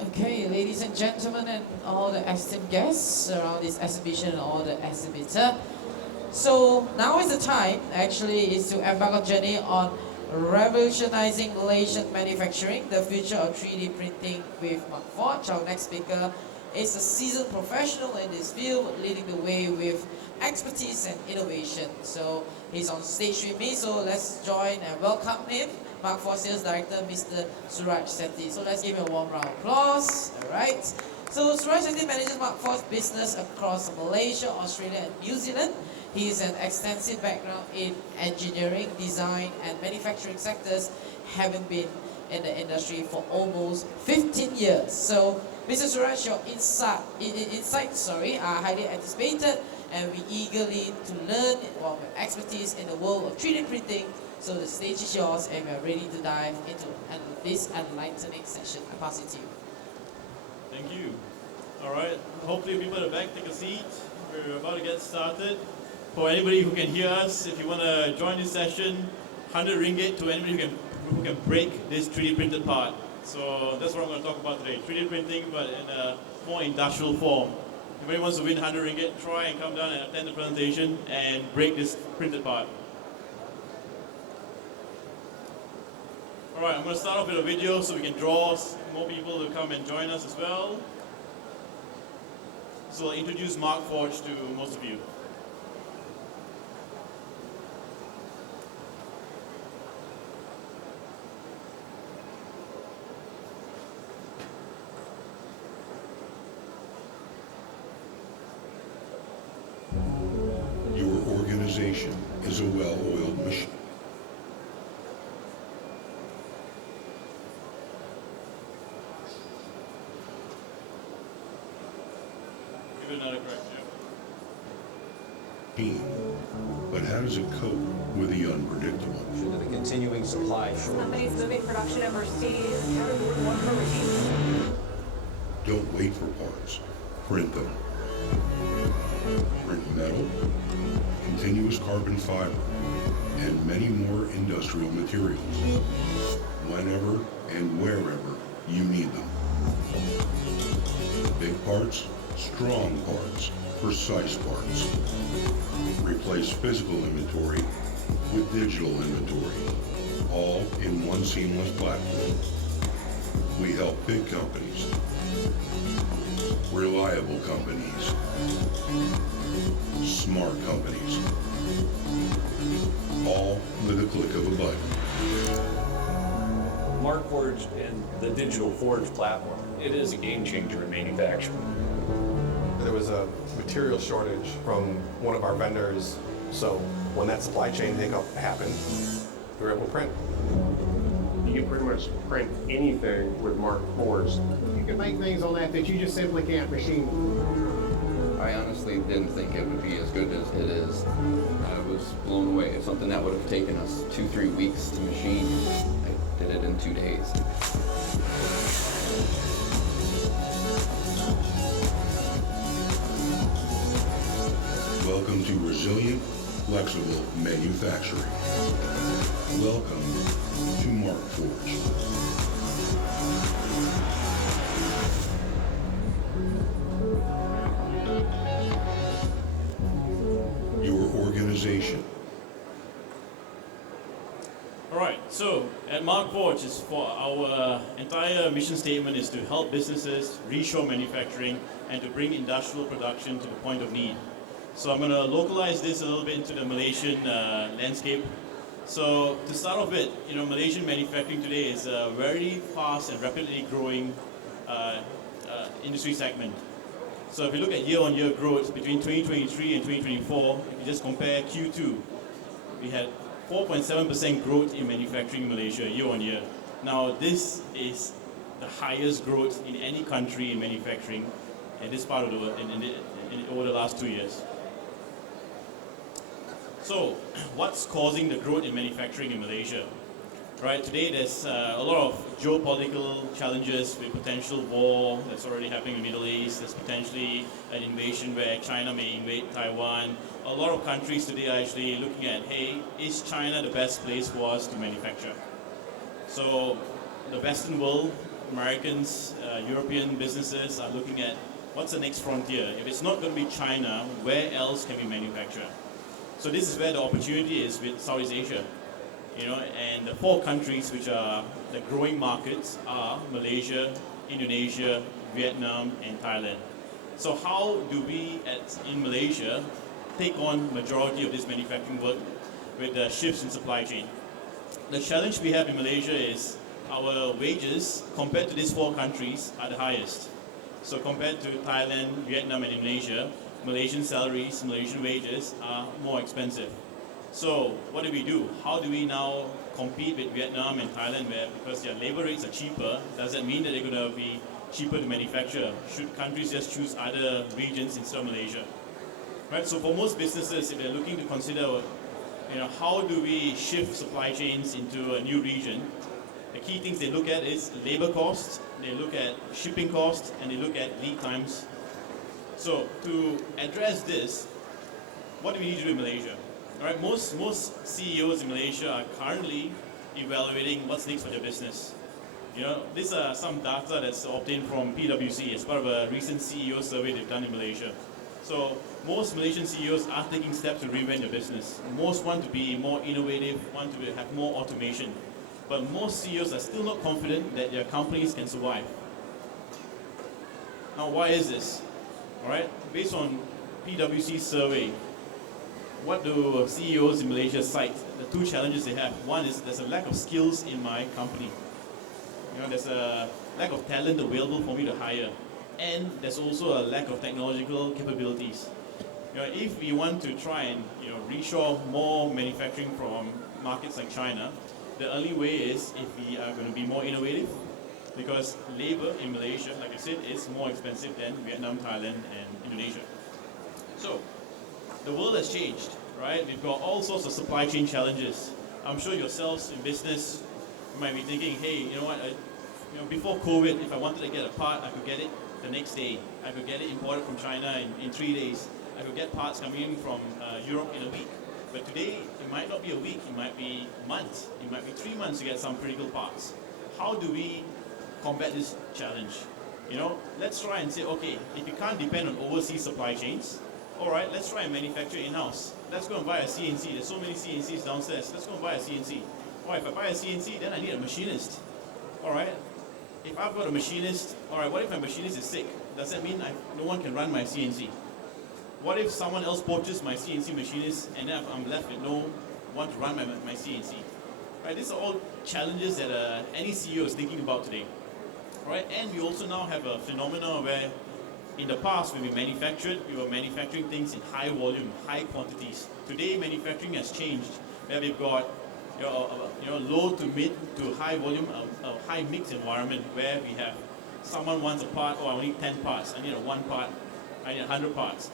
Okay, ladies and gentlemen, and all the esteemed guests around this exhibition and all the exhibitor. So now is the time, actually, is to embark on a journey on revolutionizing Malaysian manufacturing, the future of 3D printing with Markforged. Our next speaker is a seasoned professional in this field, leading the way with expertise and innovation. So he's on stage with me, so let's join and welcome him, Markforged Sales Director, Mr. Suraj Sethi. So let's give him a warm round of applause. All right. So Suraj Sethi manages Markforged business across Malaysia, Australia, and New Zealand. He has an extensive background in engineering, design, and manufacturing sectors, having been in the industry for almost 15 years. So, Mr. Suraj, your insights are highly anticipated, and we eagerly to learn about your expertise in the world of 3D printing. So the stage is yours, and we are ready to dive into this enlightening session. I pass it to you. Thank you. All right. Hopefully, people at the back take a seat. We're about to get started. For anybody who can hear us, if you want to join this session, 100 ringgit to anybody who can break this 3D printed part. So that's what I'm going to talk about today. 3D printing, but in a more industrial form. If anybody wants to win 100 ringgit, try and come down and attend the presentation and break this printed part. All right, I'm going to start off with a video so we can draw more people to come and join us as well. So I'll introduce Markforged to most of you. Your organization is a well-oiled machine. Give it another correct, But how does it cope with the unpredictable? To the continuing supply shortage. Companies moving production overseas. One per machine. Don't wait for parts. Print them. Print metal, continuous carbon fiber, and many more industrial materials. Whenever and wherever you need them. Big parts, strong parts, precise parts. Replace physical inventory with digital inventory, all in one seamless platform. We help big companies, reliable companies, smart companies, all with a click of a button. Markforged and the Digital Forge platform, it is a game changer in manufacturing. There was a material shortage from one of our vendors, so when that supply chain hiccup happened, we were able to print. You can pretty much print anything with Markforged. You can make things on that you just simply can't machine. I honestly didn't think it would be as good as it is. I was blown away. It's something that would have taken us 2-3 weeks to machine. I did it in 2 days. Welcome to resilient, flexible manufacturing. Welcome to Markforged. Your organization. All right, so at Markforged, is for our entire mission statement is to help businesses reshore manufacturing and to bring industrial production to the point of need. So I'm going to localize this a little bit into the Malaysian landscape. So to start off with, Malaysian manufacturing today is a very fast and rapidly growing industry segment. So if you look at year-on-year growth between 2023 and 2024, if you just compare Q2, we had 4.7% growth in manufacturing in Malaysia year-on-year. Now this is the highest growth in any country in manufacturing in this part of the world over the last 2 years. So, what's causing the growth in manufacturing in Malaysia? Right, today there's a lot of geopolitical challenges with potential war that's already happening in the Middle East. There's potentially an invasion where China may invade Taiwan. A lot of countries today are actually looking at, hey, is China the best place for us to manufacture? So, the Western world Americans, European businesses are looking at what's the next frontier. If it's not going to be China, where else can we manufacture? So this is where the opportunity is with Southeast Asia. And the 4 countries which are the growing markets are Malaysia, Indonesia, Vietnam, and Thailand. So how do we in Malaysia take on majority of this manufacturing work with the shifts in supply chain? The challenge we have in Malaysia is our wages compared to these 4 countries are the highest. So compared to Thailand, Vietnam, and Indonesia, Malaysian salaries, Malaysian wages are more expensive. So what do? How do we now compete with Vietnam and Thailand where, because their labor rates are cheaper, does that mean that they're going to be cheaper to manufacture? Should countries just choose other regions instead of Malaysia? Right, so for most businesses, if they're looking to consider, how do we shift supply chains into a new region, the key things they look at is labor costs, they look at shipping costs, and they look at lead times. So to address this, what do we need to do in Malaysia? All right, most CEOs in Malaysia are currently evaluating what's next for their business. These are some data that's obtained from PwC as part of a recent CEO survey they've done in Malaysia. So most Malaysian CEOs are taking steps to reinvent their business. Most want to be more innovative, want to have more automation. But most CEOs are still not confident that their companies can survive. Now, why is this? All right, based on PwC's survey, what do CEOs in Malaysia cite? The 2 challenges they have. One is there's a lack of skills in my company. There's a lack of talent available for me to hire. And there's also a lack of technological capabilities. If we want to try and reshore more manufacturing from markets like China, the only way is if we are going to be more innovative, because labor in Malaysia, like I said, is more expensive than Vietnam, Thailand, and Indonesia. So the world has changed, right? We've got all sorts of supply chain challenges. I'm sure yourselves in business might be thinking, hey, before COVID, if I wanted to get a part, I could get it the next day. I could get it imported from China in 3 days. I could get parts coming in from Europe in a week. But today, it might not be a week, it might be months, it might be 3 months to get some critical parts. How do we combat this challenge? Let's try and say, okay, if you can't depend on overseas supply chains, all right, let's try and manufacture in-house. Let's go and buy a CNC. There's so many CNCs downstairs. Let's go and buy a CNC. All right, if I buy a CNC, then I need a machinist. All right, if I've got a machinist, all right, what if my machinist is sick? Does that mean no one can run my CNC? What if someone else poaches my CNC machinist and then I'm left with no one to run my CNC? Right, these are all challenges that any CEO is thinking about today. Right, and we also now have a phenomenon where in the past when we manufactured, we were manufacturing things in high volume, high quantities. Today manufacturing has changed, where we've got low to mid to high volume, a high mix environment where we have someone wants a part, I need 10 parts, I need 1 part, I need 100 parts.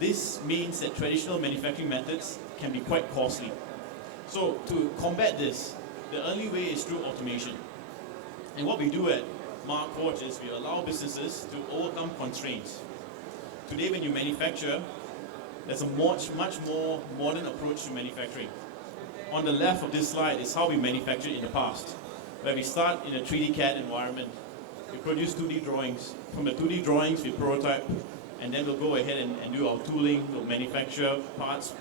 This means that traditional manufacturing methods can be quite costly. So to combat this, the only way is through automation. And what we do at Markforged is we allow businesses to overcome constraints. Today when you manufacture, there's a much more modern approach to manufacturing. On the left of this slide is how we manufactured in the past, where we start in a 3D CAD environment. We produce 2D drawings. From the 2D drawings, we prototype, and then we'll go ahead and do our tooling. We'll manufacture parts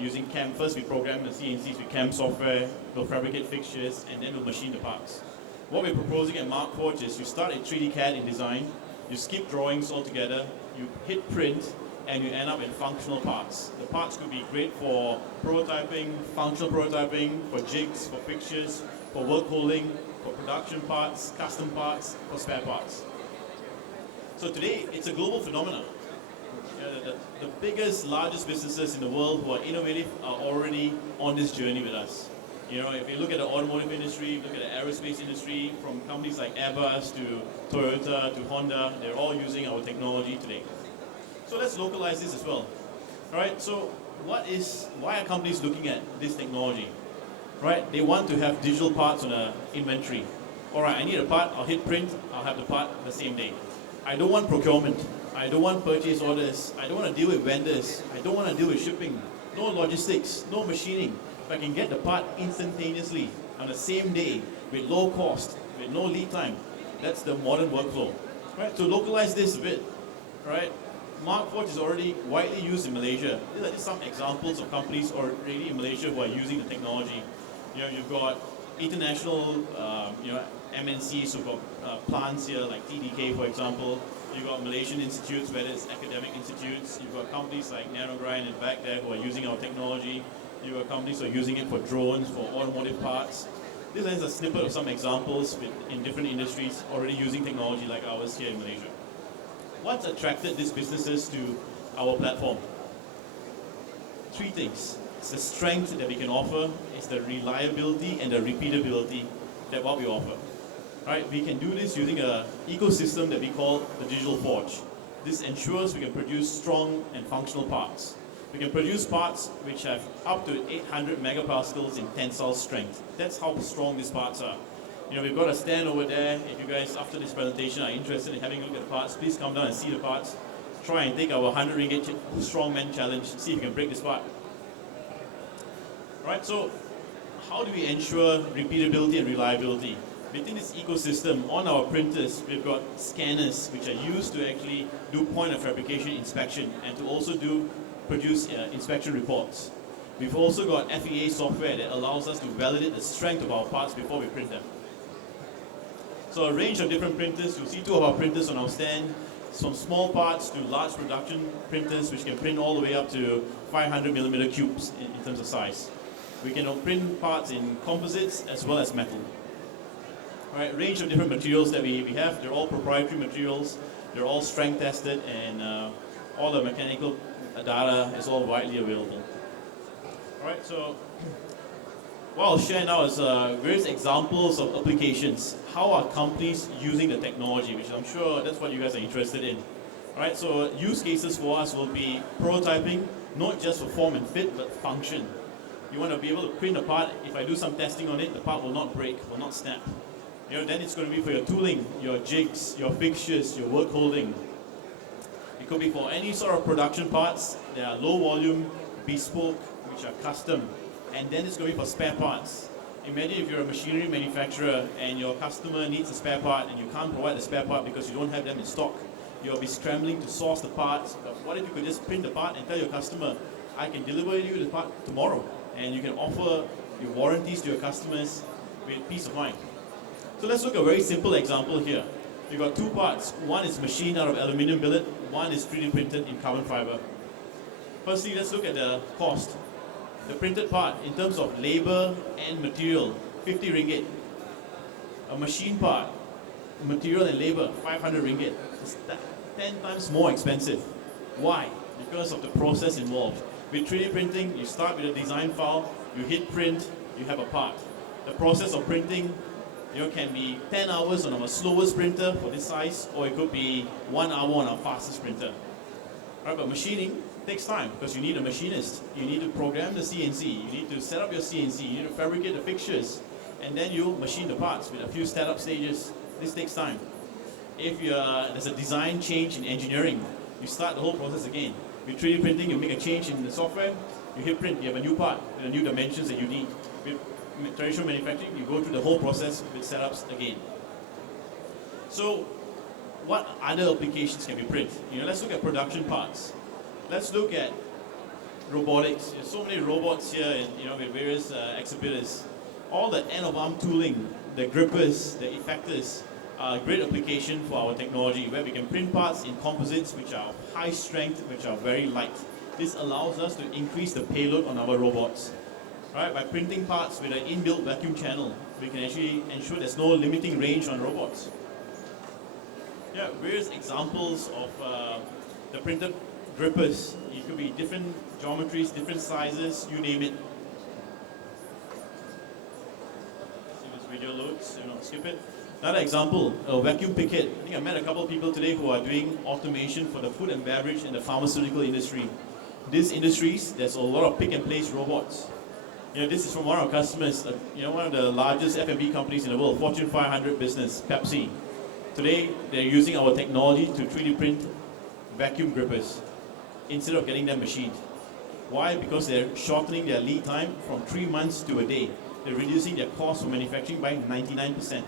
using CAM. First, we program the CNCs with CAM software. We'll fabricate fixtures, and then we'll machine the parts. What we're proposing at Markforged is you start at 3D CAD in design, you skip drawings altogether, you hit print, and you end up in functional parts. The parts could be great for prototyping, functional prototyping, for jigs, for fixtures, for work holding, for production parts, custom parts, for spare parts. So today, it's a global phenomenon. The biggest, largest businesses in the world who are innovative are already on this journey with us. If you look at the automotive industry, look at the aerospace industry, from companies like Airbus to Toyota to Honda, they're all using our technology today. So let's localize this as well. All right, so why are companies looking at this technology? Right, they want to have digital parts on an inventory. All right, I need a part, I'll hit print, I'll have the part the same day. I don't want procurement. I don't want purchase orders. I don't want to deal with vendors. I don't want to deal with shipping. No logistics, no machining. If I can get the part instantaneously on the same day with low cost, with no lead time, that's the modern workflow. Right? To localize this a bit, right? Markforged is already widely used in Malaysia. These are just some examples of companies already in Malaysia who are using the technology. You've got international, MNCs who've got plants here like TDK, for example. You've got Malaysian institutes, whether it's academic institutes. You've got companies like Nanogrind and back there who are using our technology. You've got companies who are using it for drones, for automotive parts. This is a snippet of some examples in different industries already using technology like ours here in Malaysia. What's attracted these businesses to our platform? Three things. It's the strength that we can offer, it's the reliability and the repeatability that what we offer. Right? We can do this using an ecosystem that we call the Digital Forge. This ensures we can produce strong and functional parts. We can produce parts which have up to 800 megapascals in tensile strength. That's how strong these parts are. We've got a stand over there. If you guys, after this presentation, are interested in having a look at the parts, please come down and see the parts. Try and take our 100 ringgit strongman challenge, see if you can break this part. Right, so how do we ensure repeatability and reliability? Within this ecosystem, on our printers, we've got scanners which are used to actually do point of fabrication inspection and to also produce inspection reports. We've also got FEA software that allows us to validate the strength of our parts before we print them. So a range of different printers. You'll see two of our printers on our stand, from small parts to large production printers which can print all the way up to 500 millimeter cubes in terms of size. We can print parts in composites as well as metal. All right, range of different materials that we have. They're all proprietary materials. They're all strength tested, and all the mechanical data is all widely available. All right, so what I'll share now is various examples of applications. How are companies using the technology, which I'm sure that's what you guys are interested in. All right, so use cases for us will be prototyping, not just for form and fit, but function. You want to be able to print a part. If I do some testing on it, the part will not break, will not snap. Then it's going to be for your tooling, your jigs, your fixtures, your work holding. It could be for any sort of production parts. They are low volume, bespoke, which are custom. And then it's going to be for spare parts. Imagine if you're a machinery manufacturer and your customer needs a spare part and you can't provide the spare part because you don't have them in stock. You'll be scrambling to source the parts. But what if you could just print the part and tell your customer, I can deliver you the part tomorrow, and you can offer your warranties to your customers with peace of mind. So let's look at a very simple example here. We've got two parts. One is machined out of aluminium billet, one is 3D printed in carbon fiber. Firstly, let's look at the cost. The printed part, in terms of labor and material, 50 ringgit. A machine part, material and labor, 500 ringgit. It's 10 times more expensive. Why? Because of the process involved. With 3D printing, you start with a design file, you hit print, you have a part. The process of printing can be 10 hours on our slowest printer for this size, or it could be 1 hour on our fastest printer. Right, but machining takes time because you need a machinist. You need to program the CNC, you need to set up your CNC, you need to fabricate the fixtures, and then you machine the parts with a few setup stages. This takes time. If there's a design change in engineering, you start the whole process again. With 3D printing, you make a change in the software, you hit print, you have a new part with the new dimensions that you need. With traditional manufacturing, you go through the whole process with setups again. So, what other applications can we print? Let's look at production parts. Let's look at robotics. There's so many robots here, and with various exhibitors. All the end-of-arm tooling, the grippers, the effectors, are a great application for our technology, where we can print parts in composites which are of high strength, which are very light. This allows us to increase the payload on our robots. Right? By printing parts with an inbuilt vacuum channel, we can actually ensure there's no limiting range on robots. Yeah, various examples of the printed grippers. It could be different geometries, different sizes, you name it. See this video loads, skip it. Another example, a vacuum picket. I think I met a couple of people today who are doing automation for the food and beverage and the pharmaceutical industry. These industries, there's a lot of pick-and-place robots. This is from one of our customers, one of the largest F&B companies in the world, Fortune 500 business, Pepsi. Today, they're using our technology to 3D print vacuum grippers instead of getting them machined. Why? Because they're shortening their lead time from 3 months to a day. They're reducing their cost for manufacturing by 99%.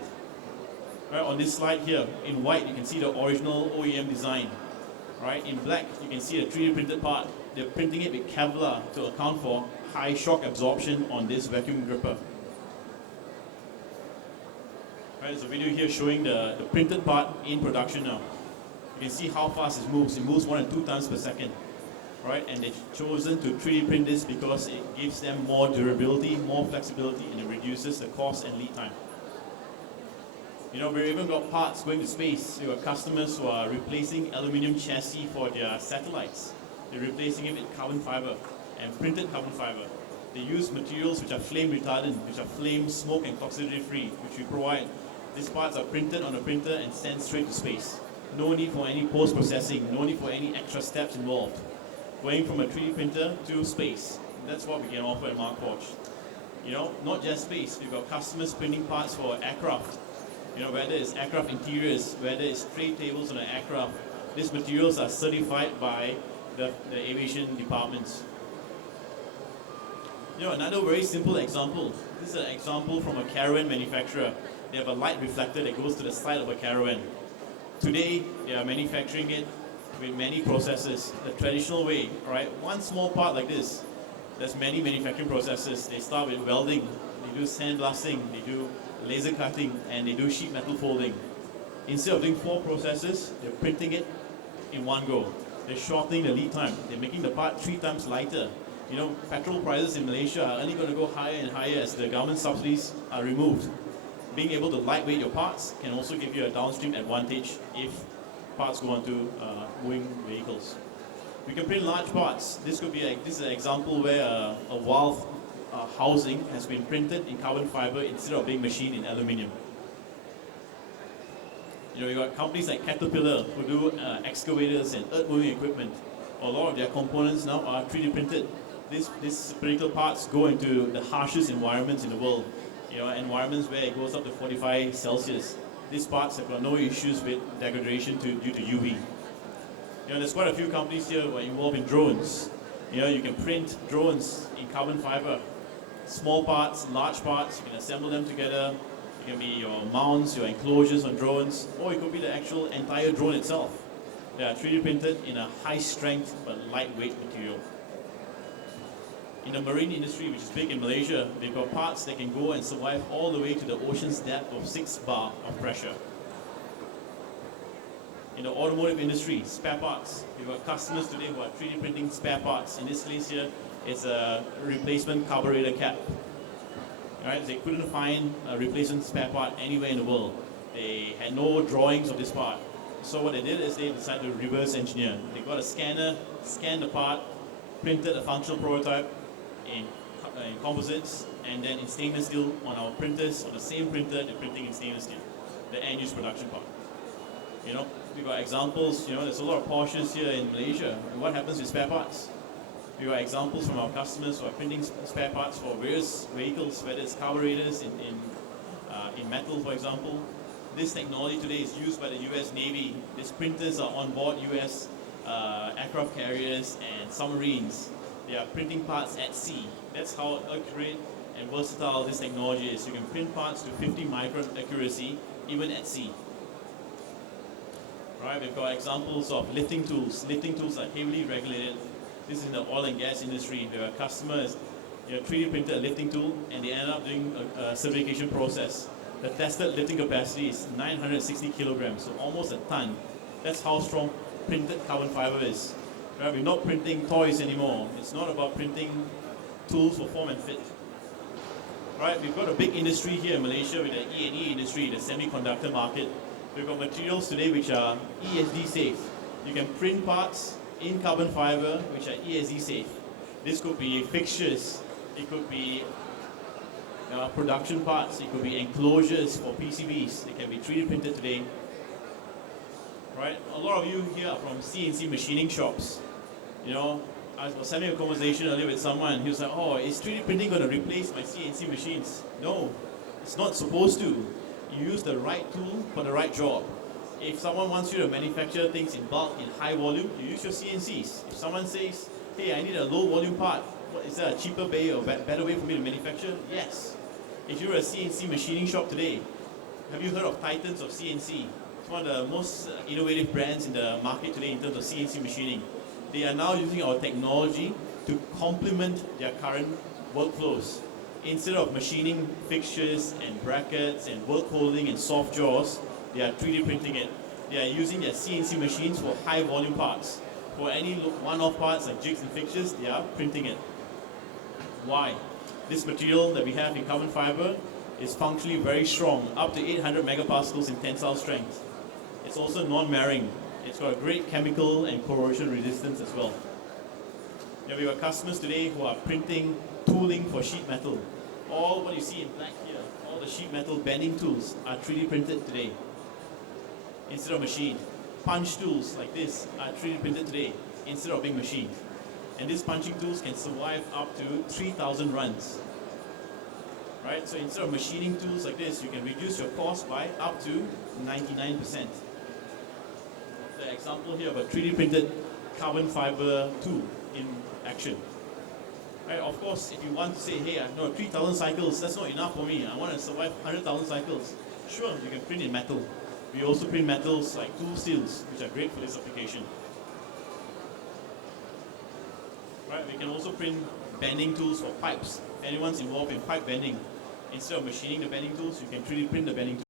Right, on this slide here, in white, you can see the original OEM design. Right, in black, you can see the 3D printed part. They're printing it with Kevlar to account for high shock absorption on this vacuum gripper. Right, there's a video here showing the printed part in production now. You can see how fast it moves. It moves more than 2 times per second. Right, and they've chosen to 3D print this because it gives them more durability, more flexibility, and it reduces the cost and lead time. You know, we've even got parts going to space. We've got customers who are replacing aluminium chassis for their satellites. They're replacing it with carbon fiber and printed carbon fiber. They use materials which are flame retardant, which are flame, smoke, and toxicity free, which we provide. These parts are printed on a printer and sent straight to space. No need for any post-processing, no need for any extra steps involved. Going from a 3D printer to space. That's what we can offer at Markforged. You know, not just space. We've got customers printing parts for aircraft. You know, whether it's aircraft interiors, whether it's tray tables on an aircraft, these materials are certified by the aviation departments. You know, another very simple example. This is an example from a caravan manufacturer. They have a light reflector that goes to the side of a caravan. Today, they are manufacturing it with many processes, the traditional way, right? One small part like this, there's many manufacturing processes. They start with welding, they do sandblasting, they do laser cutting, and they do sheet metal folding. Instead of doing 4 processes, they're printing it in one go. They're shortening the lead time. They're making the part 3 times lighter. You know, petrol prices in Malaysia are only going to go higher and higher as the government subsidies are removed. Being able to lightweight your parts can also give you a downstream advantage if parts go onto moving vehicles. We can print large parts. This could be this is an example where a valve housing has been printed in carbon fiber instead of being machined in aluminium. You know, you got companies like Caterpillar who do excavators and earth moving equipment. A lot of their components now are 3D printed. These particular parts go into the harshest environments in the world. You know, environments where it goes up to 45 Celsius. These parts have got no issues with degradation due to UV. You know, there's quite a few companies here who are involved in drones. You know, you can print drones in carbon fiber. Small parts, large parts, you can assemble them together. It can be your mounts, your enclosures on drones, or it could be the actual entire drone itself. They are 3D printed in a high strength but lightweight material. In the marine industry, which is big in Malaysia, they've got parts that can go and survive all the way to the ocean's depth of 6 bar of pressure. In the automotive industry, spare parts. We've got customers today who are 3D printing spare parts. In this case here, it's a replacement carburetor cap. Right? They couldn't find a replacement spare part anywhere in the world. They had no drawings of this part. So what they did is they decided to reverse engineer. They got a scanner, scanned the part, printed a functional prototype in composites, and then in stainless steel on our printers, on the same printer, they're printing in stainless steel, the end-use production part. You know, we've got examples, you know, there's a lot of Porsches here in Malaysia, and what happens with spare parts? We've got examples from our customers who are printing spare parts for various vehicles, whether it's carburetors in metal, for example. This technology today is used by the US Navy. These printers are on board US aircraft carriers and submarines. They are printing parts at sea. That's how accurate and versatile this technology is. You can print parts to 50 micron accuracy, even at sea. Right, we've got examples of lifting tools. Lifting tools are heavily regulated. This is in the oil and gas industry. There are customers, 3D printed a lifting tool, and they end up doing a certification process. The tested lifting capacity is 960 kilograms, so almost a ton. That's how strong printed carbon fiber is. Right? We're not printing toys anymore. It's not about printing tools for form and fit. Right? We've got a big industry here in Malaysia with the E&E industry, the semiconductor market. We've got materials today which are ESD safe. You can print parts in carbon fiber which are ESD safe. This could be fixtures, it could be production parts, it could be enclosures for PCBs. They can be 3D printed today. Right? A lot of you here are from CNC machining shops. You know, I was having a conversation earlier with someone. He was like, "Oh, is 3D printing going to replace my CNC machines?" No, it's not supposed to. You use the right tool for the right job. If someone wants you to manufacture things in bulk, in high volume, you use your CNCs. If someone says hey, I need a low volume part. Is there a cheaper way or better way for me to manufacture? Yes. If you're a CNC machining shop today, have you heard of Titans of CNC? It's one of the most innovative brands in the market today in terms of CNC machining. They are now using our technology to complement their current workflows. Instead of machining fixtures and brackets and work holding and soft jaws, they are 3D printing it. They are using their CNC machines for high volume parts. For any one-off parts like jigs and fixtures, they are printing it. Why? This material that we have in carbon fiber is functionally very strong, up to 800 megapascals in tensile strength. It's also non-marring. It's got a great chemical and corrosion resistance as well. Now we have customers today who are printing tooling for sheet metal. All what you see in black here, all the sheet metal bending tools are 3D printed today instead of machined. Punch tools like this are 3D printed today instead of being machined. And these punching tools can survive up to 3,000 runs. Right? So instead of machining tools like this, you can reduce your cost by up to 99%. The example here of a 3D printed carbon fiber tool in action. Right, of course, if you want to say, hey, I know 3,000 cycles, that's not enough for me. I want to survive 100,000 cycles. Sure, you can print in metal. We also print metals like tool steels, which are great for this application. Right, we can also print bending tools for pipes. If anyone's involved in pipe bending, instead of machining the bending tools, you can 3D print the bending